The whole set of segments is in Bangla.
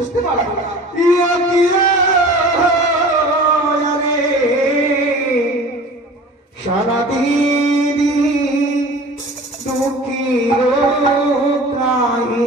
বুঝতে পারবো না। সারাদিন দুঃখীর কাহিনী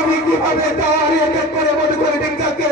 আমি কিভাবে দাঁড়িয়ে করে মনে করে ডিঙ্গাকে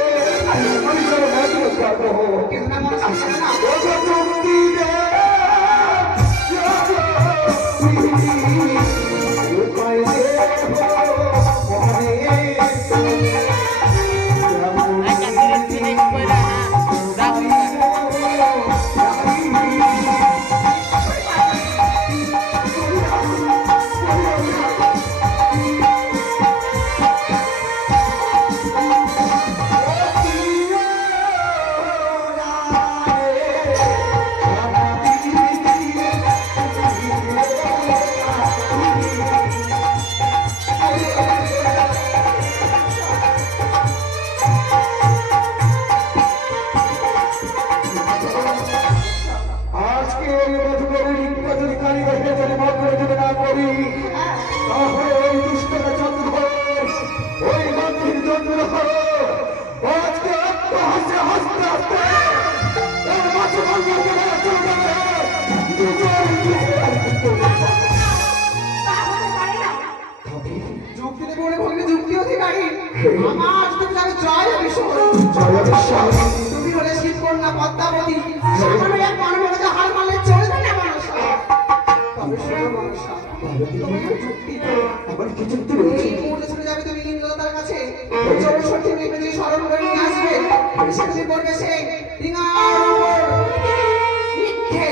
তুমি হলে শিবকন্যা পদ্মাবতী, সামান্য এক মানবতা হার মারলে চলবে না মানুষ। তবে শোনো মানুষা, তোমার যুক্তি এই মুহূর্তে চলে যাবে তুমি ইন্দ্রদার কাছে, 64 দেবী স্মরণ করে নিয়ে আসবে, সেখানে করবে সে ডিঙার উপর মিথ্যে।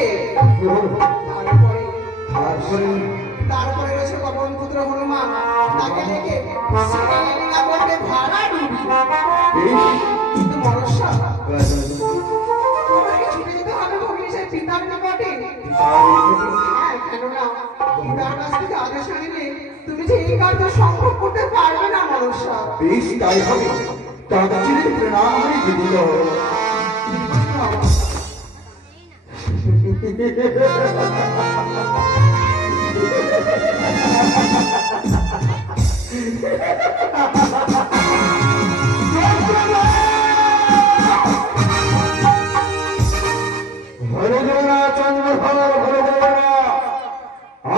তারপরে রয়েছে পবন পুত্র হনুমান, তাকে রেখে ডিঙা করবে ভাড়া ডুবি। কিন্তু মনসা তোমাকে ছুটে যেতে হবে ভগিনীশের পিতার নিকটে। কেননা পিতার কাছ থেকে আদেশ আনিলে তুমি যে এই কার্য সম্ভব করতে পারবে না মনসা। বেশ তাই হবে, তাদের প্রণাম দিদিল।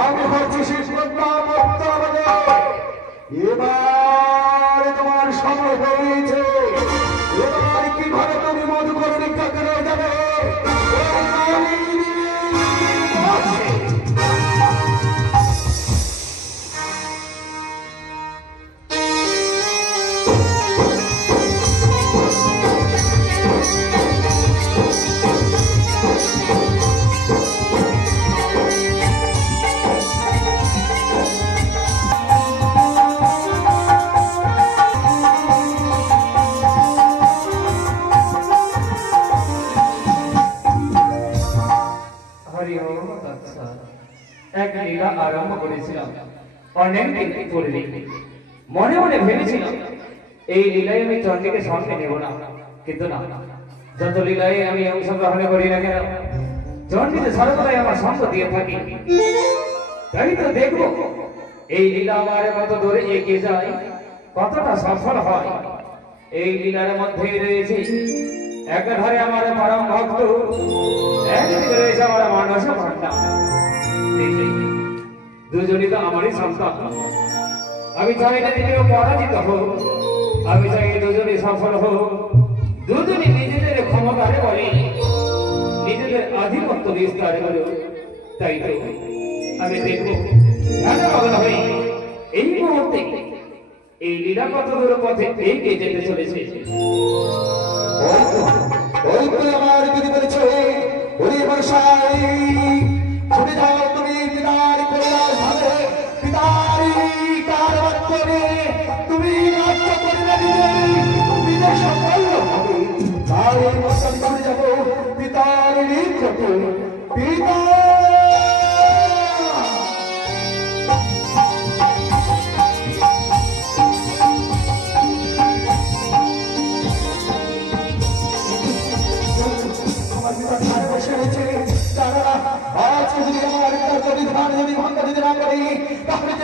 আমি হচ্ছি শিবকন্যা পদ্মাবতী, এবার তোমার সময় হয়েছে। এবার কিভাবে তুমি মধুকর নিক্ষা করে যাবে? এক লীলা আরম্ভ করেছিলাম, অনেক দিন পূর্বে মনে মনে ভেবেছিলাম এই লীলায় আমি চণ্ডীকে সঙ্গে নেব না, কিন্তু না, যত লীলায় আমি অংশগ্রহণ করি না কেন চণ্ডীতে সর্বদাই আমার সঙ্গ দিয়ে থাকি। তাই তো দেখবো এই লীলা আমার কত দূরে এগিয়ে যায়, কতটা সফল হয়। এই লীলার মধ্যে রয়েছে একধারে আমার পরম ভক্ত, একদিকে রয়েছে আমার মানস ভান্ডার। দুজনই তো আমারই সন্তান। আমি চাই না দ্বিতীয় পরাজিত হোক, আমি চাই দুজনই সফল হোক, দুজনই নিজেদের ক্ষমতারে বলে নিজেদের আধিপত্য বিস্তার করো। তাই তো আমি দেখবো ধ্যানমগ্ন হই এই লীলা কত দূর পথে এগিয়ে যেতে চলেছে। ওই তো আমার দিদি বলেছে ওরে বর্ষাই ছুটে যাও তুমি পিতার কল্যাণ ভাবে পিতার কারবার করে তুমি রাজ্য করবে নিজে সফল হবে তাই মতন ছুটে যাবো পিতার নিকটে পিতা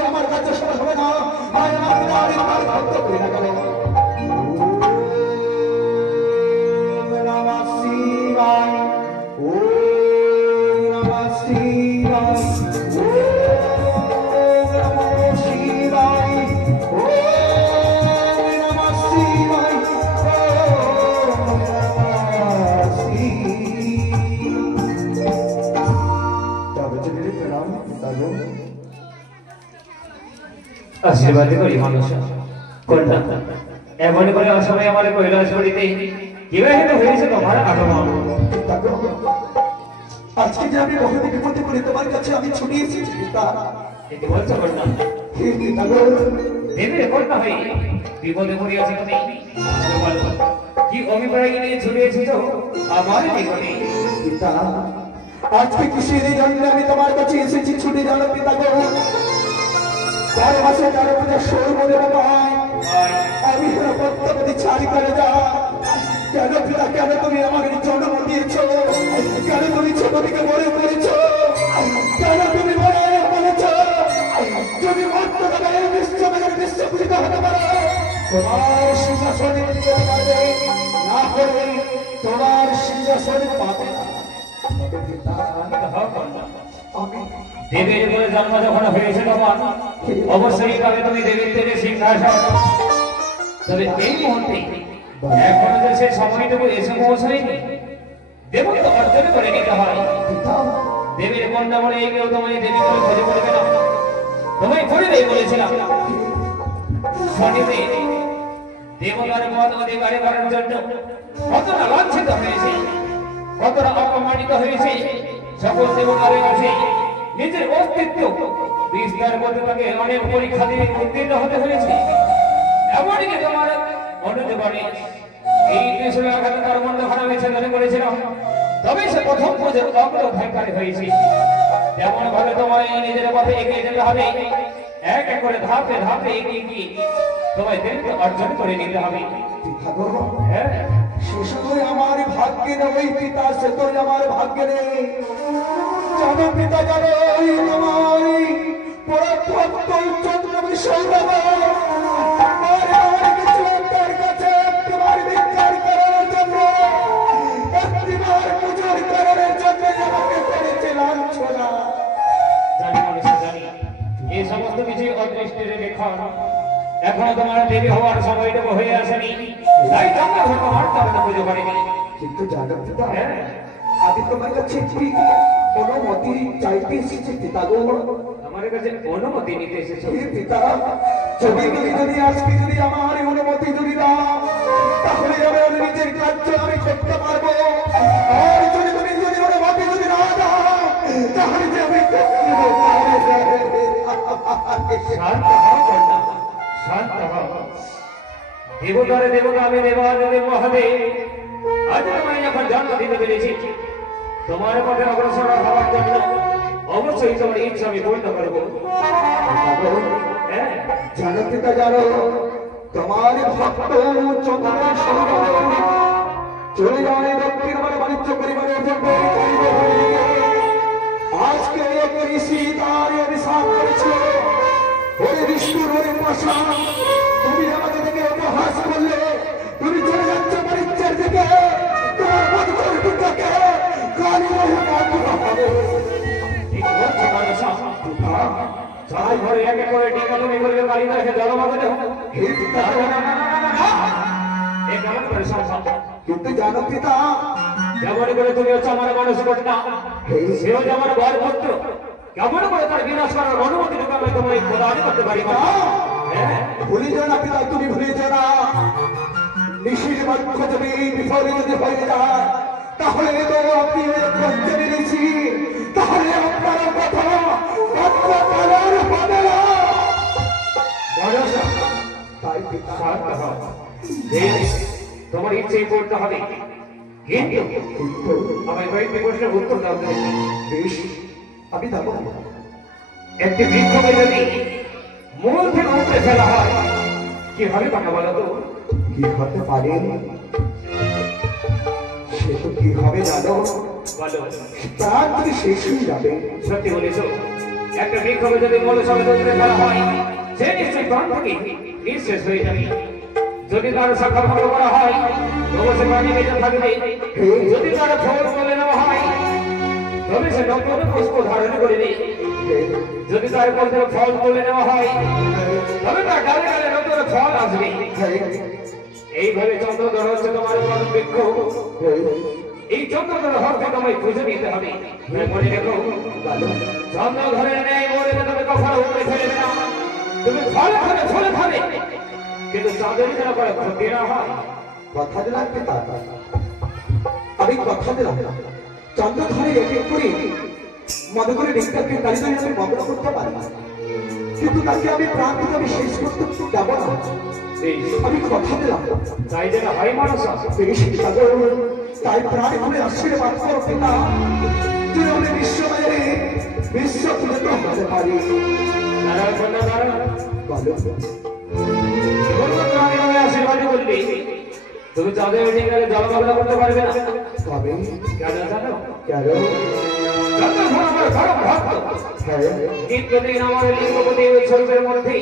আমার কাছে সফল হবে না আশীর্বাদ করি মানুষ কন্যা এমন করে অসময় আমার কৈলাস করিতে কিভাবে হয়েছে তোমার আগমন। আজকে যে আমি বহুদিন বিপদে পড়ে তোমার কাছে আমি ছুটে এসেছি পিতা এটি বলছো কন্যা হে পিতা গো দেবীর কন্যা হয়ে বিপদে পড়িয়াছে তুমি বলো কি অভিপ্রায় নিয়ে ছুটে এসেছো আমার নিকটে। পিতা আজকে কিসের জন্য আমি তোমার কাছে এসেছি ছুটে জানো পিতা গো 4 মাসে 4 পূজা সৌরমদের পাই আমি পদ্মাবতী ছাড়ি করে যা কেন পিতা কেন তুমি আমাকে জন্ম দিয়েছ কেন তুমি ছোট থেকে বড় করেছ কেন তুমি বড় বলেছ যদি মর্তভাবে বিশ্ব পূজিত হতে পারো তোমার সিংহাসনে পারবে না হলে তোমার সিংহাসনে পাবে না দেবীর বলে জন্ম যখন হয়েছে তখন অবশ্যই কালে তুমি দেবীর দেবী সিংহাসন। তবে এই মুহূর্তে এখনো যে সে সময়টুকু এসে পৌঁছায়নি দেবত্ব অর্জন করে নিতে হয়। দেবীর কন্যা বলে এই কেউ তোমায় দেবী বলে খুঁজে পড়বে না তোমায় পড়বেই বলেছিলাম। শনিতে দেবতার পদ অধিকারে করার জন্য কতটা লাঞ্ছিত হয়েছে কতটা অপমানিত হয়েছে সকল দেবতারের কাছে নিজের অস্তিত্ব বিস্তার করতে তাকে অনেক পরীক্ষা দিয়ে উত্তীর্ণ হতে হয়েছে। এমনকি তোমার অনুজবাণী এই দেশের আঘাতে তার মন্দ খারাপ ইচ্ছা মনে করেছিলাম তবে সে প্রথম পর্যায়ে অগ্রধারী হয়েছে। যেমন ভাবে তোমায় নিজের পথে এগিয়ে যেতে হবে এক এক করে ধাপে ধাপে এগিয়ে গিয়ে তোমায় দেবকে অর্জন করে নিতে হবে। হ্যাঁ সে সময় আমার ভাগ্যে নেই পিতা সে তো আমার ভাগ্যে নেই জানো পিতা জানো আমার পরভক্ত চন্দ্র বিষয় তার কাছে তোমার বিচার করার জন্য একটিবার পুজোর করার জন্য আমাকে করেছিলাম ছোলা জানি মানুষ জানি এই সমস্ত কিছু অদৃষ্টের লেখন এখনো তোমার দেবী হওয়ার সময়টুকু হয়ে আসেনি তাই তোমরা তোমার কারণে পুজো করেনি। কিন্তু জানো পিতা আমি তোমার কাছে একটি অনুমতি চাইতে এসেছি পিতা গো আমার কাছে অনুমতি নিতে এসেছো। হে পিতা যদি আজকে যদি আমার অনুমতি যদি দাও তাহলে আমার নিজের কার্য আমি করতে পারবো আর যদি তুমি যদি অনুমতি যদি না দাও তাহলে যে আমি শান্ত হও কন্যা শান্ত হও। দেবতারে দেবতা আমি দেবাদেব মহাদেব আজ তোমায় যখন জন্ম দিতে পেরেছি তোমার পথে অগ্রসর হওয়ার জন্য অবশ্যই তোমার ইচ্ছা আমি পূর্ণ করবো। হ্যাঁ জানো পিতা জানো তোমার ভক্ত চন্দ্রের সঙ্গে চলে যায় দক্ষিণ আমার বাণিজ্য পরিবারের জন্য আজকে এক ঋষি তার অভিশাপ করেছে ওরে বিষ্ণুর ওরে পাশা তুমি আমাকে থেকে উপহাস করলে তুমি চলে যাচ্ছ বাণিজ্যের দিকে তোমার মধুর পিতাকে কালী রহে হবে ঠিক বলছো মানুষ চার ঘরে এক এক করে টিকা তুমি করবে কালী দেখে জলমাতে হে পিতা এ কেমন করে সম্ভব? কিন্তু জানো পিতা কেমন করে তুমি হচ্ছে আমার মানুষ কন্যা সেও যে আমার বর পুত্র কেমন করে তার বিনাশ করার অনুমতি আমি তোমায় প্রদান করতে পারি না। ভুলে যাও না পিতা, তুমি ভুলে যাও না। নিশির বাক্য যদি বিফলে যদি হয়ে যায়, তাহলে তো আপনি করতে পেরেছি, তাহলে আপনার কথা পাত্র পালন হবে না। তাই পিতা, তোমার ইচ্ছেই করতে হবে, কিন্তু আমার কয়েকটি প্রশ্নের উত্তর দাও। বেশ, আমি দেবো। একটি বৃক্ষকে যদি মূল থেকে উপরে ফেলা হয় কি হবে কথা বলো তো? কি হতে পারে? সে তো কি হবে জানো? বলো। প্রাণ থেকে শেষ হয়ে যাবে। সত্যি বলেছ, একটা বৃক্ষকে যদি মূল সমেত উপরে ফেলা হয় সে নিশ্চয়ই প্রাণ থেকে নিঃশেষ হয়ে যাবে। যদি তার শাখা ভঙ্গ করা হয় তবে সে প্রাণী বেঁচে থাকবে। যদি তার ফল বলে নেওয়া হয় তবে সে নতুন পুষ্প ধারণ করবে। যদি তার মধ্যে ফল তুলে নেওয়া হয় তবে তার ডালে ডালে নতুন ফল আসবে। এইভাবে চন্দ্রধর হচ্ছে তোমার প্রধান বৃক্ষ। এই চন্দ্রধর হচ্ছে তোমায় খুঁজে নিতে হবে। মনে রেখো, চন্দ্রধরের ন্যায় মরে তবে কখনো উপরে ফেলবে না। তুমি ফলে খাবে, ফলে খাবে, কিন্তু চাঁদের যেন করে ক্ষতি না হয়। কথা দিলাম পিতা, আমি কথা দিলাম চন্দ্রধরে এক এক করে মনে করে নেকটাকে কারিগরি আমি মগ্ন করতে পারি, কিন্তু তাকে আমি প্রাণ থেকে আমি শেষ করতে যাব না। আমি কথা দিলাম তাই যেন হয় মানুষ। তাই প্রাণ খুলে আশীর্বাদ করো পিতা, যে আমি বিশ্ববাজারে বিশ্ব তুলে হতে পারি। আশীর্বাদ করবি, তুমি চাঁদের গেলে জলমগ্ন করতে পারবে না। তবে কেন জানো? কেন? নিত্যদিন আমার লিঙ্গপতি ওই শরীরের মধ্যে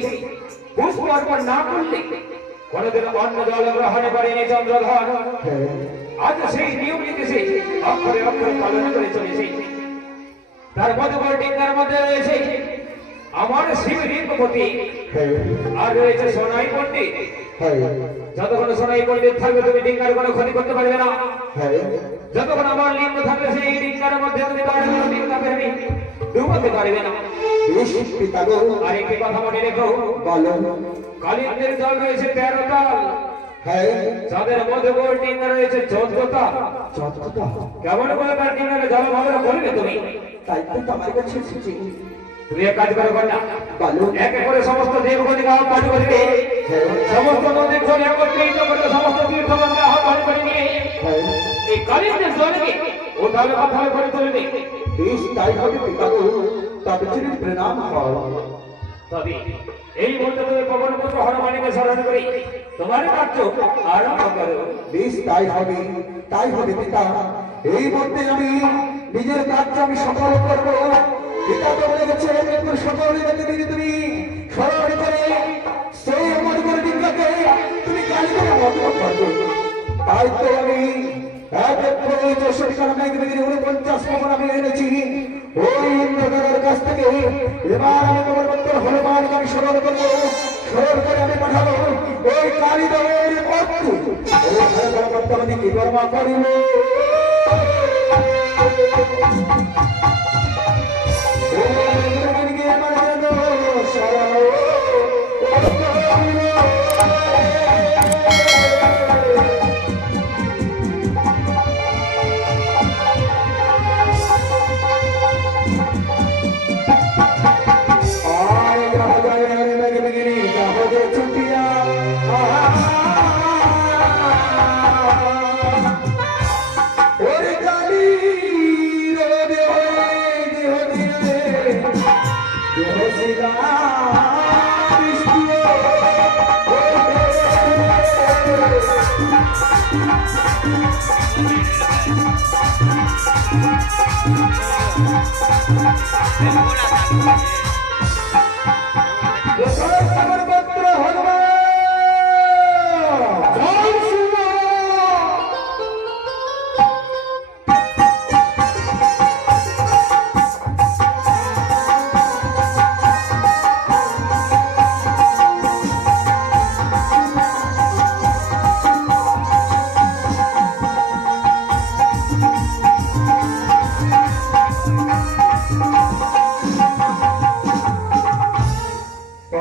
পুষ্প অর্পণ না করলে কোনদিন অন্ন জল গ্রহণ করেনি চন্দ্রধর। আজ সেই নিয়ম নীতি অক্ষরে অক্ষরে পালন করে চলেছে। তার মধ্যে ডিঙ্গার মধ্যে রয়েছে আমার শিব লিঙ্গপতি, আর রয়েছে সোনাই পণ্ডিত। যতক্ষণ সোনাই পণ্ডিত থাকবে তুমি ডিঙ্গার কোনো ক্ষতি করতে পারবে না। যতক্ষণ আমার লিঙ্গ থাকবে সেই ডিঙ্গার মধ্যে তুমি তার কোনো ডিঙ্গা ফেরবি ডুবাতে পারবে না। আর একটি কথা মনে রেখো, কালিন্দের জল রয়েছে 13 তাল, যাদের মধ্যে ডিঙ্গা রয়েছে 14 তাল। কেমন করে তার ডিঙ্গারে জল ভাবে করবে তুমি? তাই তো আমার কাছে এসেছি। তুমি এক কাজ করো না, এক এক করে সমস্ত দেবগণকে আহ্বান করবে, সমস্ত নদীর জল একত্রিত করে সমস্ত তীর্থগণকে আহ্বান করে নিয়ে এই কালিন্দের জলকে উথালে পাথালে করে তুলবে। বেশ, তাই হবে পিতাগো, তবে যদি প্রণাম হয়। তবে এই মুহূর্তে তুমি পবন পুত্র হনুমানকে স্মরণ করি তোমার কার্য আরম্ভ করো। বেশ, তাই হবে, তাই হবে পিতা। এই মুহূর্তে আমি নিজের কার্য আমি সফল করবো। পিতা তো বলে গেছে সকলে তুমি স্মরণ করে সেই আমার করে দিনটাকে তুমি কালী করে মগ্ন করবে। তাই তো আমি এক এক করে 49 পবন আমি এনেছি ওই ইন্দ্রদার কাছ থেকে। এবার আমি তোমার বক্তব্য হনুমানকে আমি স্মরণ করবো, স্মরণ করে আমি পাঠাবো ওই কালীদের বর্তমানে কি কর্মা করিব।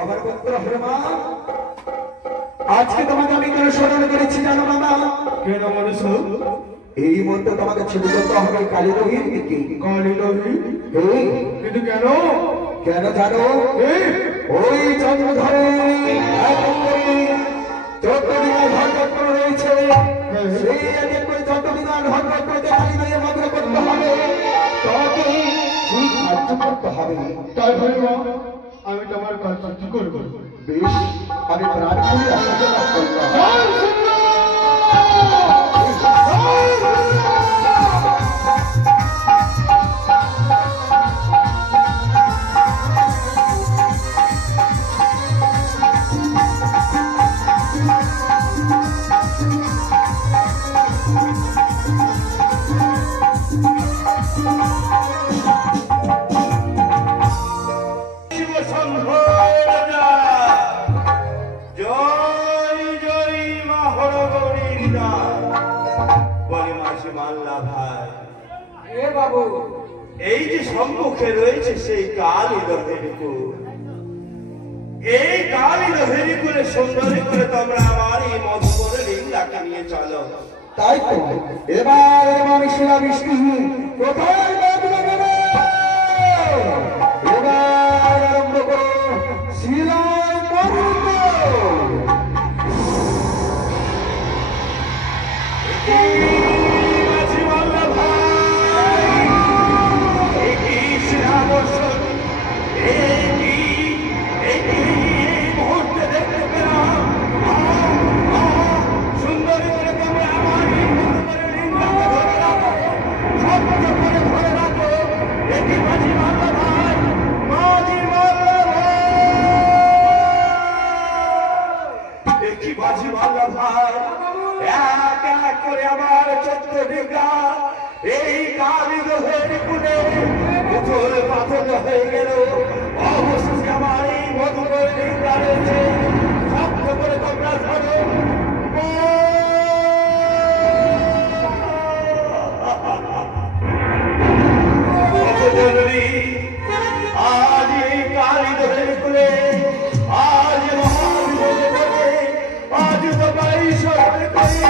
আমার পুত্র হনুমা, আজকে তোমাকে আমি কেন স্মরণ করেছি জানো বাবা? কেন মনুষ্য? এই মুহূর্তে তোমাকে ছুটে যেতে হবে কালীদহির দিকে। কালীদহি? কিন্তু কেন? কেন জানো? ওই জন্ম ধরে চট্টগ্রাম ধর্মপত্র রয়েছে, সেই এক এক করে চট্টগ্রাম ধর্মপত্রকে কালীদহির মগ্ন করতে হবে, তোমাকে সেই কার্য করতে হবে। তাই হরিমা, আমি তোমার কাজ কি করবো? বেশ, আমি প্রাণ খুলে আশাকে লাভ করলাম। এই যে সম্মুখে রয়েছে সেই কালীদহের কুল, এই কালীদহের কুলে সুন্দরী করে তোমরা আমার এই মধুপুরের লিঙ্গাকে নিয়ে চলো। তাই তো এবার আমি শিলা বৃষ্টি কোথায় লাগবে? এবার আরম্ভ করো শিলায় পরিণত। এই কালীদহের কুলে উথল পাথর হয়ে গেল, অবশেষে আমার এই মধুপুর লিঙ্গা রয়েছে, শক্ত করে তোমরা ধরো। আজ এই কালীদহের কুলে, আজ মহাবিপদ বলে, আজ তোমায় স্মরণ করি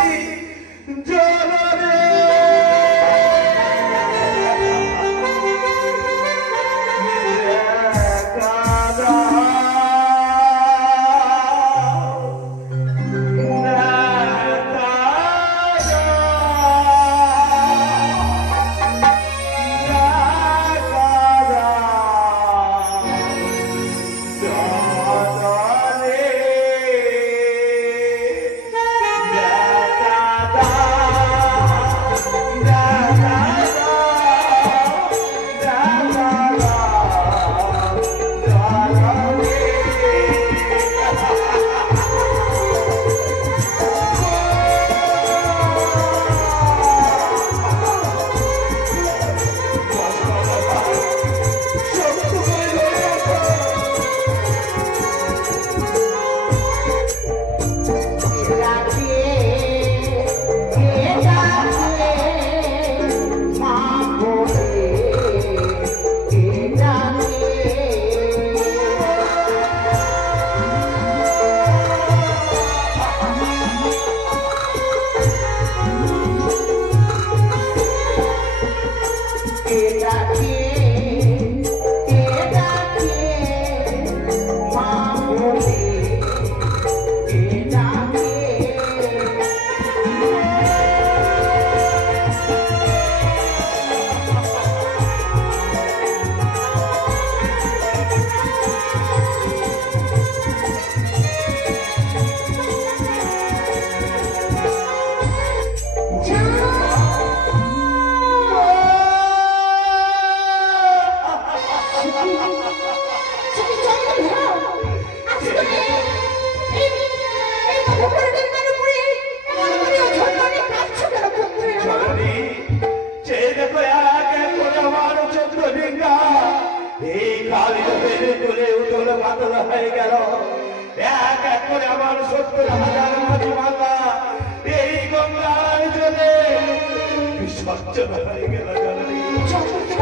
জননী।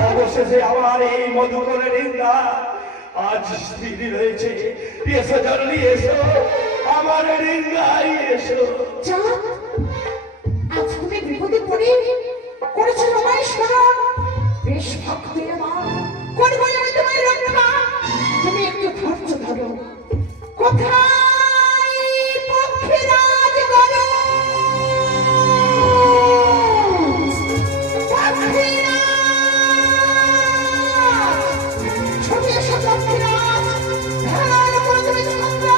অবশেষে আমার এই মধুকরের লিঙ্গা আজ স্থির রয়েছে। এসো জননী এসো, আমার ডিঙ্গায় এসো। চাঁদ, আজ তুমি বিপদে পড়ে করেছো তোমায় স্মরণ। বেশ ভক্তি আমার, করবো আমি তোমায় রক্ষা। তুমি একটু ধৈর্য ধরো। কোথায় পক্ষীরাজ গণ? ছুটে এসো পক্ষীরাজ, ধ্যান করো তুমি চন্দ্র,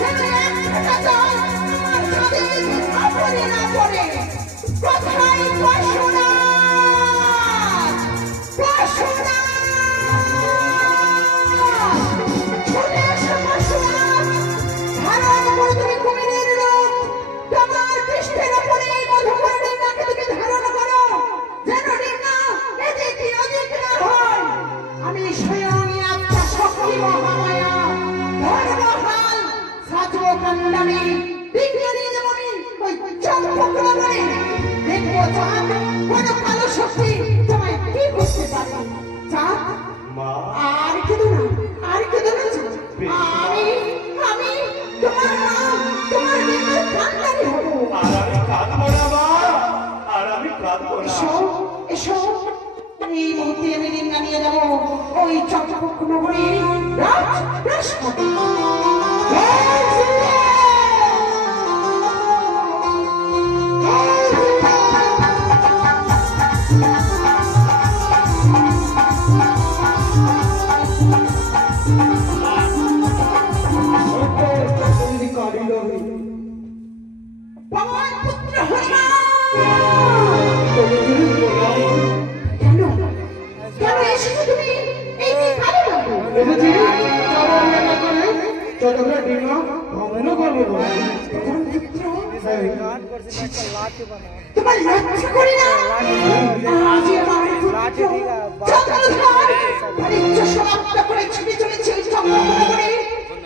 যেন এক ফোঁটা জল চাঁদের কাপড়ে না পড়ে। কোথায় পশুরাজ? পশুরাজ, ছুটে এসো পশুরাজ, ধারণ করো তুমি কুমিরের রূপ। তোমার পৃষ্ঠের উপরে মধুকর ডিঙ্গাকে তুমি ধারণ করো, যেন ডিঙ্গা এদিক ওদিক না হয়। আমি স্বয়ং আত্মা শক্তি মহামায়া ধর্মহাল সাধু কন্যামী ডিঙ্গা নিয়ে যাবো আমি ওই চম্পক নগরে। দেখবো চাঁদ কোন কালো শক্তি তোমায় কি করতে পারে। চাঁদ, মা, আর কেঁদো না, আর কেঁদো না চাঁদ। আমি তোমার মা, তোমার ডিঙ্গার কান্ডারি হবো। আর আমি কাঁদবো না মা, আর আমি কাঁদবো না। এসো, এসো, এই মুহূর্তে আমি ডিঙ্গা নিয়ে যাবো ওই চম্পক নগরে রাজপ্রাসাদে। জয় শ্রীরাম! পবন পুত্র হনুমান! কেন কেন এসেছো তুমি এই কালো রঙে? এসেছি চাঁদের মেলা করে চট্টগ্রাম ডিঙ্গা ভ্রমণও করবো। পবন পুত্র, হ্যাঁ, তোমার লজ্জা করে না? আজ আমার পুত্র চন্দ্রধর বাণিজ্য সমাপ্ত করে ছুটে চলেছে ওই চন্দ্রনগরে।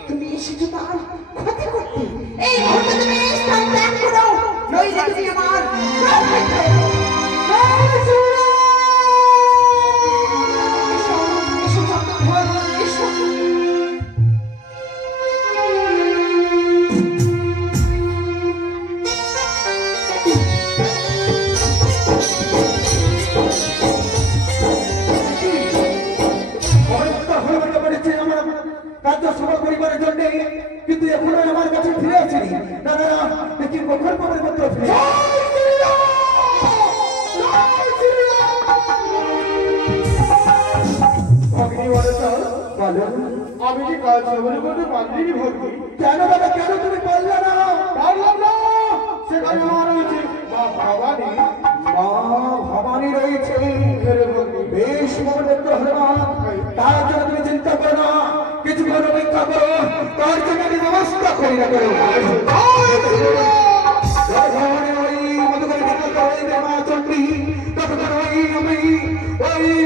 তুমি এসেছো তার ক্ষতি করতে। এই মুহূর্তে তুমি এই স্থান ত্যাগ করো, নইলে তুমি আমার প্রাণ হইতে। জয় শ্রীরাম! এসো, এসো চন্দ্রধর, এসো। অনেকটা হয়ে পড়েছে আমার কার্য সফল পরিবারের জন্য, কিন্তু এখনো আমার কাছে ফিরে আসেনি। না না না, দেখি কখন পরে মাত্র ফিরে আমি কি কাজ শ্রবণ করতে পারিনি ভক্তি? কেন দাদা, কেন তুমি পারলে না? পারলাম না। সেখানে আমার রয়েছে মা ভবানী। মা ভবানী রয়েছে, বেশ মনোনীত হনুমান। তার জন্য তুমি চিন্তা করো না, কিছুক্ষণ অপেক্ষা করো, তার জন্য আমি ব্যবস্থা করি না করো। যতক্ষণ ওই মধুকর টিকাতে হইবে মা চণ্ডী, ততক্ষণ ওই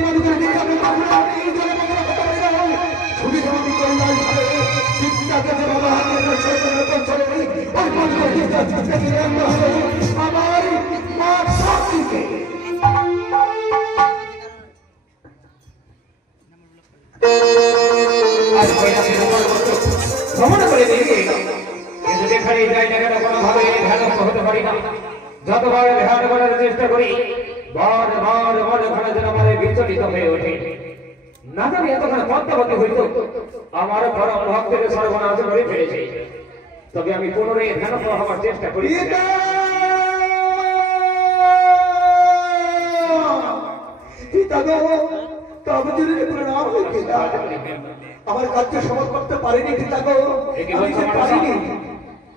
মধুকর টিকাতে আমি জলে মগ্ন হতে পারি না। ছুটি ছুটি কন্যার ঘরে টিকাকে যে বাবা হাতে রয়েছে চলে ওই মধুকর টিকা থেকে ফিরে আনতে হবে আমার মা শক্তিকে। আজ কইলাম ভ্রমণ করে দিয়ে গেলাম, কিন্তু যেখানে যাই না কেন কোনোভাবে ধ্যানস্থ হতে পারি না। যতবার ধ্যান করার চেষ্টা করি, বারবার মনখানে যেন আমাদের বিচলিত হয়ে ওঠে। না জানি এতক্ষণ পদ্মাবতী হইত আমার পরম ভক্তের সর্বনাশ করে ফেলেছে। তবে আমি পুনরায় ধ্যানস্থ হওয়ার চেষ্টা করি। আমার কার্য সফল করতে পারিনি পিতা গো, আমি যে পারিনি।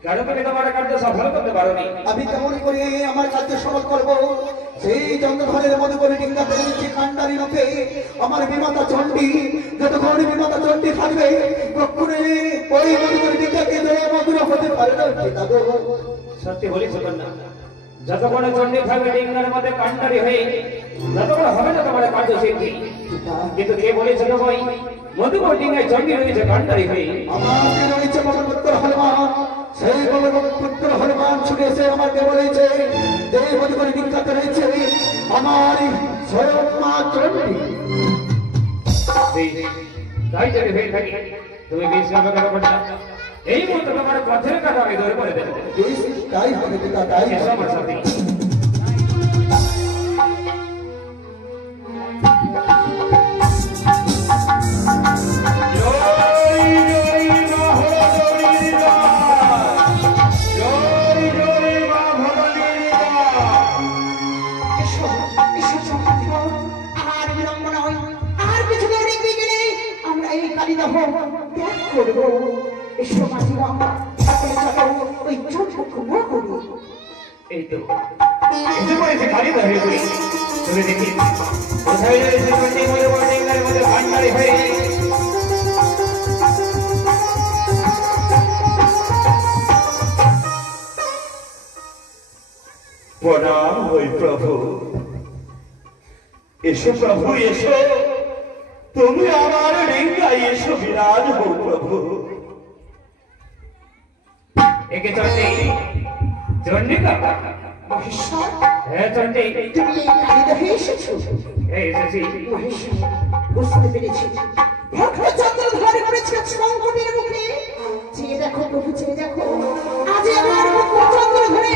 কেন তুমি তোমার কার্য সফল করতে পারোনি? আমি কেমন করে আমার কার্য সফল করবো? সেই চন্দ্রধরের মধ্যে করে ডিঙ্গাতে রয়েছে কান্ডারি রূপে আমার বিমাতা চণ্ডী। যতক্ষণ বিমাতা চণ্ডী থাকবে কখনো ওই মধুকর ডিঙ্গাকে মধুর হতে পারে না পিতা গো। সত্যি বলি না, যতক্ষণ চণ্ডী থাকবে ডিঙ্গার মধ্যে কান্ডারি হয়ে, যতক্ষণ হবে না তোমার কার্য সিদ্ধি। কিন্তু কে বলেছিল ভাই মধুকর ডিঙ্গায় চণ্ডী রয়েছে কান্ডারি হয়ে? আমাকে রয়েছে পবনপুত্র হনুমান। সেই পবনপুত্র হনুমান ছুটে এসে আমাকে বলেছে যে মধুকর ডিঙ্গাতে রয়েছে আমার স্বয়ং মা চণ্ডী। তাই যদি হয়ে থাকে তুমি বিশ্রাম করো না। এই মুহূর্তে তোমার পথের কথা আমি ধরে করে দেবো। বেশ, তাই হবে পিতা, তাই এসো হবে। আমার সাথে। এসো, এসো চন্দ্রধর, আর বিলম্ব নয়, আর কিছু দেরি বিঘ্নে আমরা এই কালিদাহ ত্যাগ করবো। এসো মাঝিরা, সকলে চলো ওই যজ্ঞ ক্ষমা করবো। এই তো এসে পড়েছে খালি দাঁড়িয়ে পড়ি। তুমি দেখি কোথায় রয়েছে মন্দির মন্দিরের মধ্যে ভান্ডারি হয়ে। প্রণাম হই প্রভু। এসো প্রভু এসো, তুমি আমার রেঙ্গায় এসো বিরাজ হও প্রভু। একে চন্ডী, চন্ডিকা। মহেশ্বর, হ্যাঁ চন্ডী, তুমি এই কালিদাহে এসেছো। এই এসেছি। মহেশ্বর, বুঝতে পেরেছি। ভক্ত চন্দ্রধর করেছে সংকটের মুখে। চেয়ে দেখো প্রভু, চেয়ে দেখো, আজ আমার ভক্ত চন্দ্রধরে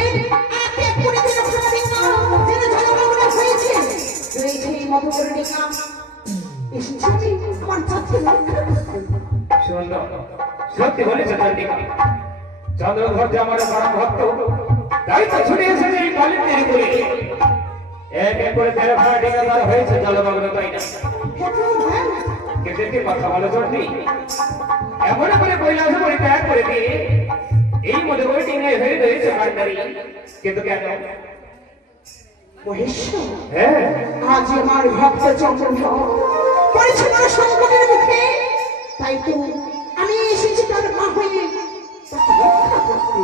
আকে পরিচিত প্রতিজ্ঞা যেন জনগণনা হয়েছে। রয়েছে এই মধুকরণিকা। এসেছি আমার চাচ্ছে রক্ষা করতে। সুন্দর, সত্যি বলেছে চন্ডিকা। চন্দ্রধর যে আমার পরম ভক্ত, তাই তো ছুটে এসেছে এই কালিন্দির করে। এক এক করে 13 ডিঙা তার হয়েছে জলমগ্ন, তাই না? হ্যাঁ প্রভু, হ্যাঁ। কিন্তু একটি কথা বলো চন্ডী, এমন করে কৈলাস পরিত্যাগ করে দিয়ে এই মধ্যে করে ডিঙায় হয়ে রয়েছে ভান্ডারি, কিন্তু কেন? মহেশ্বর, হ্যাঁ, আজ আমার ভক্ত চন্দ্রধর পড়েছে বড় সংকটের মুখে। তাই তো আমি এসেছি তার মা হয়ে তাকে রক্ষা করতে।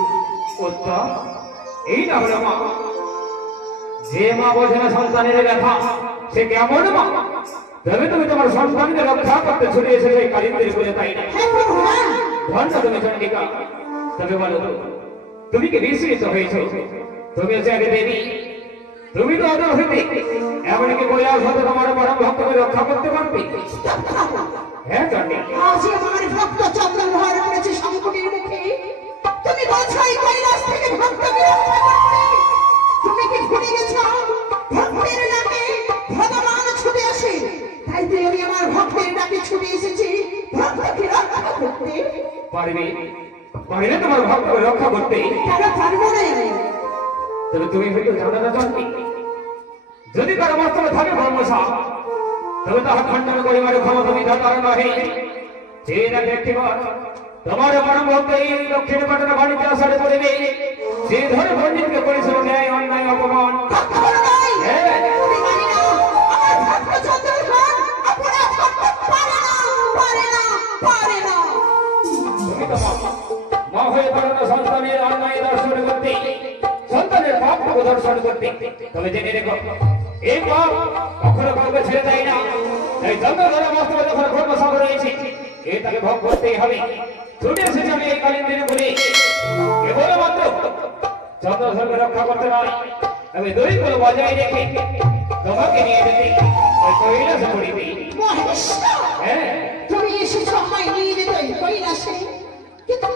উত্তম, এই না হলো মা। যে মা বোঝে না সন্তানের ব্যথা, সে কেমন মা? তবে তুমি তোমার সন্তানকে রক্ষা করতে ছুটে এসেছে এই কালিন্দির করে, তাই না? হ্যাঁ প্রভু, হ্যাঁ। ধন্য তুমি চন্ডিকা। তবে বলো তো, তুমি কি বিস্মিত হয়েছ? তুমি হচ্ছে এক দেবী, তুমি তো অদর হইতে এমনকি কৈলাস হতে তোমার পরম ভক্তকে রক্ষা করতে পারবে। হ্যাঁ চন্ডী, আজ আমার ভক্ত চন্দ্রধর করেছে সংকটের মুখে। তুমি বলছো এই কৈলাস থেকে ভক্তকে রক্ষা করতে। তুমি কি ভুলে গেছো ভক্তের নামে ভগবান ছুটে আসে? তাই তো আমি আমার ভক্তের ডাকে ছুটে এসেছি ভক্তকে রক্ষা করতে। পারবে পারবে তোমার ভক্তকে রক্ষা করতে? কেন পারবো না আমি? তবে তুমি হয়তো জানো না চন্ডী, যদি কারো বাস্তবে থাকে ব্রহ্মসা, তবে তাহা খণ্ডন করিবার ক্ষমতা বিধাতার নহে। যে না ব্যক্তিবার তোমার পরম ভক্ত এই দক্ষিণ পাটনা বাণিজ্য আষাঢ়ে পড়িবে, সে ধরে পণ্ডিতকে করেছিল ন্যায় অন্যায় অপমান। কখনো নয়। হ্যাঁ, তুমি জানি না আমার ভক্ত চন্দ্রধর অপরাধ করতে পারে না, পারে না, পারে না। তুমি তো মা হয়ে পারো না সন্তানের অন্যায় দর্শন করতে, সন্তানের পাপকে দর্শন করতে। তবে জেনে রেখো, এই পাপ কখনো কাউকে ছেড়ে দেয় না। তাই চন্দ্রধরা বাস্তবে যখন ব্রহ্মসাগর রয়েছে, এ তাকে ভোগ করতেই হবে। ছুটে এসেছে আমি এই কালিন্দির বলে কেবল মাত্র চন্দ্রধরকে রক্ষা করতে নয়, আমি দৈগুলো বজায় রেখে তোমাকে নিয়ে যেতে ওই কৈলাসে পড়িতে। মহেশ্বর, হ্যাঁ, তুমি এসেছো আমায় নিয়ে যেতে ওই কৈলাসে, কিন্তু